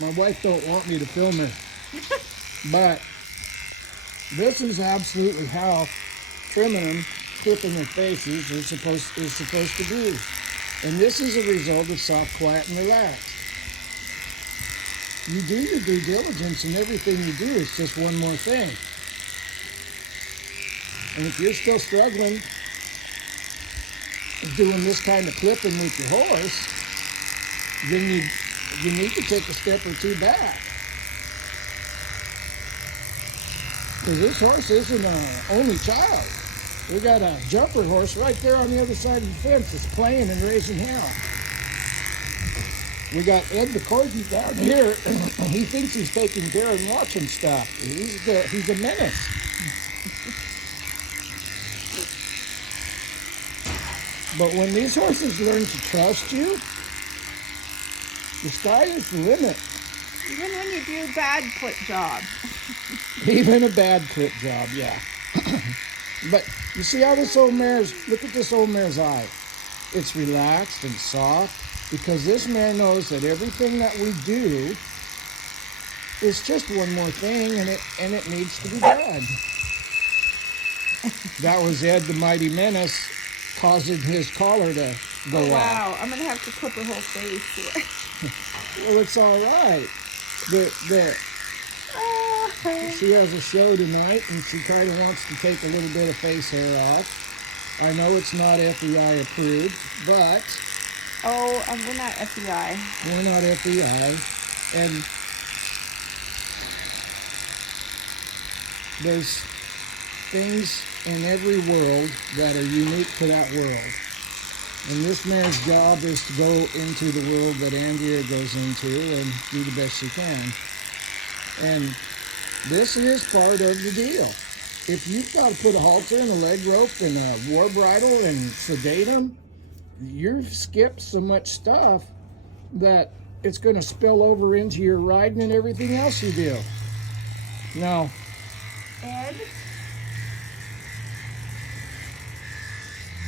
My wife don't want me to film her, but this is absolutely how trimming them, clipping their faces is supposed to be. And this is a result of soft, quiet, and relaxed. You do your due diligence in everything you do. It's just one more thing. And if you're still struggling doing this kind of clipping with your horse, then you need to take a step or two back. Because this horse isn't an only child. We got a jumper horse right there on the other side of the fence that's playing and raising hell. We got Ed the Corgi down here. He thinks he's taking care and watching stuff. He's a menace. But when these horses learn to trust you, the sky is the limit. Even when you do a bad clip job. Even a bad clip job, yeah. But you see how this old mare's, look at this old mare's eye. It's relaxed and soft because this mare knows that everything that we do is just one more thing and it needs to be done. That was Ed the Mighty Menace causing his collar to go wow, out. I'm going to have to clip her whole face. Well, it's all right. She has a show tonight, and she kind of wants to take a little bit of face hair off. I know it's not FEI approved, but... Oh, we're not FEI. We're not FEI. And there's things in every world that are unique to that world. And this mare's job is to go into the world that Andrea goes into and do the best she can. And this is part of the deal. If you've got to put a halter and a leg rope and a war bridle and sedate them, you've skipped so much stuff that it's going to spill over into your riding and everything else you do. Now, Ed?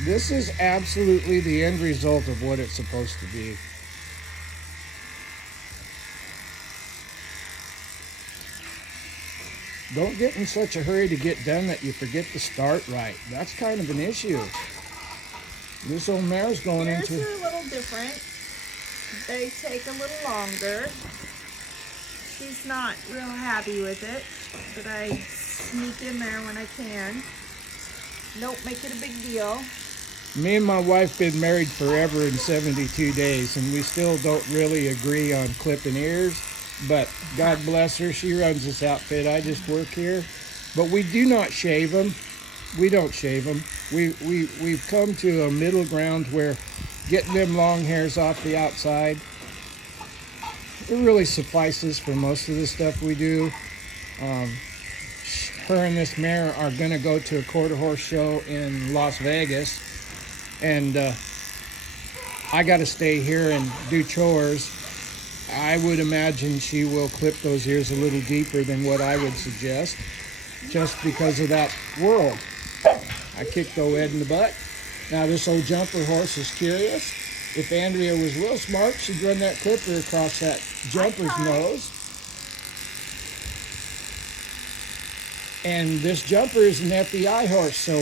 this is absolutely the end result of what it's supposed to be. Don't get in such a hurry to get done that you forget to start right. That's kind of an issue. This old mare's going Yours into... are a little different. They take a little longer. She's not real happy with it, but I sneak in there when I can. Don't make it a big deal. Me and my wife been married forever in 72 days, and we still don't really agree on clipping ears. But God bless her, she runs this outfit. I just work here. But we do not shave them. We don't shave them. We've come to a middle ground where getting them long hairs off the outside, it really suffices for most of the stuff we do. Her and this mare are going to go to a quarter horse show in Las Vegas. And I got to stay here and do chores. I would imagine she will clip those ears a little deeper than what I would suggest, just because of that world. I kicked old Ed in the butt. Now this old jumper horse is curious. If Andrea was real smart, she'd run that clipper across that jumper's nose. And this jumper is an FEI horse, so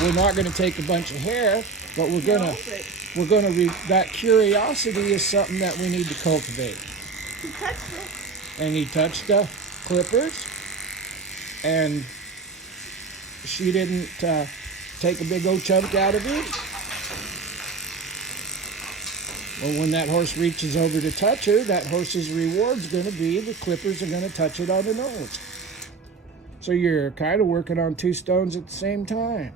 we're not going to take a bunch of hair, but that curiosity is something that we need to cultivate. He touched it. And he touched the clippers, and she didn't take a big old chunk out of it. Well, when that horse reaches over to touch her, that horse's reward's going to be the clippers are going to touch it on the nose. So you're kind of working on two stones at the same time.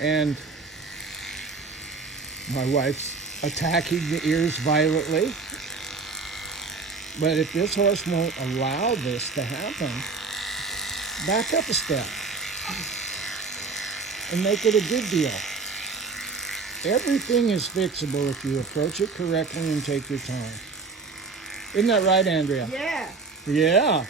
And my wife's attacking the ears violently. But if this horse won't allow this to happen, back up a step and make it a good deal. Everything is fixable if you approach it correctly and take your time. Isn't that right, Andrea? Yeah. Yeah.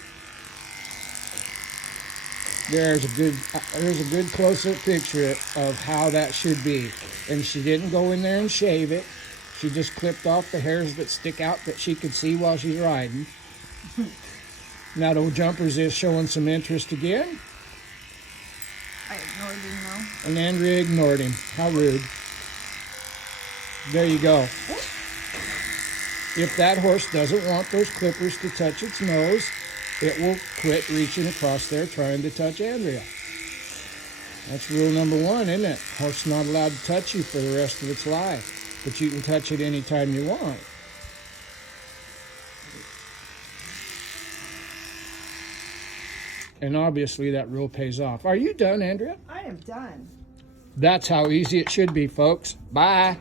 There's a good close-up picture of how that should be. And she didn't go in there and shave it. She just clipped off the hairs that stick out that she could see while she's riding. Now the jumpers is showing some interest again. I ignored him though. And Andrea ignored him. How rude. There you go. If that horse doesn't want those clippers to touch its nose, it will quit reaching across there trying to touch Andrea. That's rule number 1, isn't it? Horse not allowed to touch you for the rest of its life, but you can touch it anytime you want. And obviously that rule pays off. Are you done, Andrea? I am done. That's how easy it should be, folks. Bye.